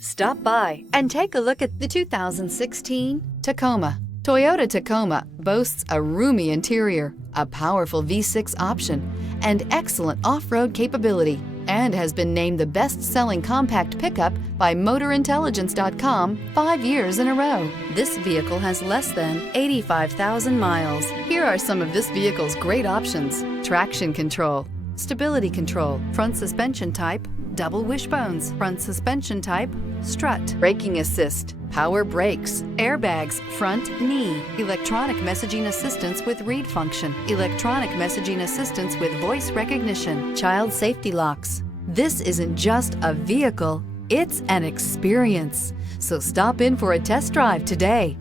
Stop by and take a look at the 2016 Tacoma. Toyota Tacoma boasts a roomy interior, a powerful V6 option, and excellent off-road capability, and has been named the best-selling compact pickup by MotorIntelligence.com 5 years in a row. This vehicle has less than 85,000 miles. Here are some of this vehicle's great options: traction control, stability control, front suspension type, double wishbones, front suspension type, strut, braking assist, power brakes, airbags, front knee, electronic messaging assistance with read function, electronic messaging assistance with voice recognition, child safety locks. This isn't just a vehicle, it's an experience. So stop in for a test drive today.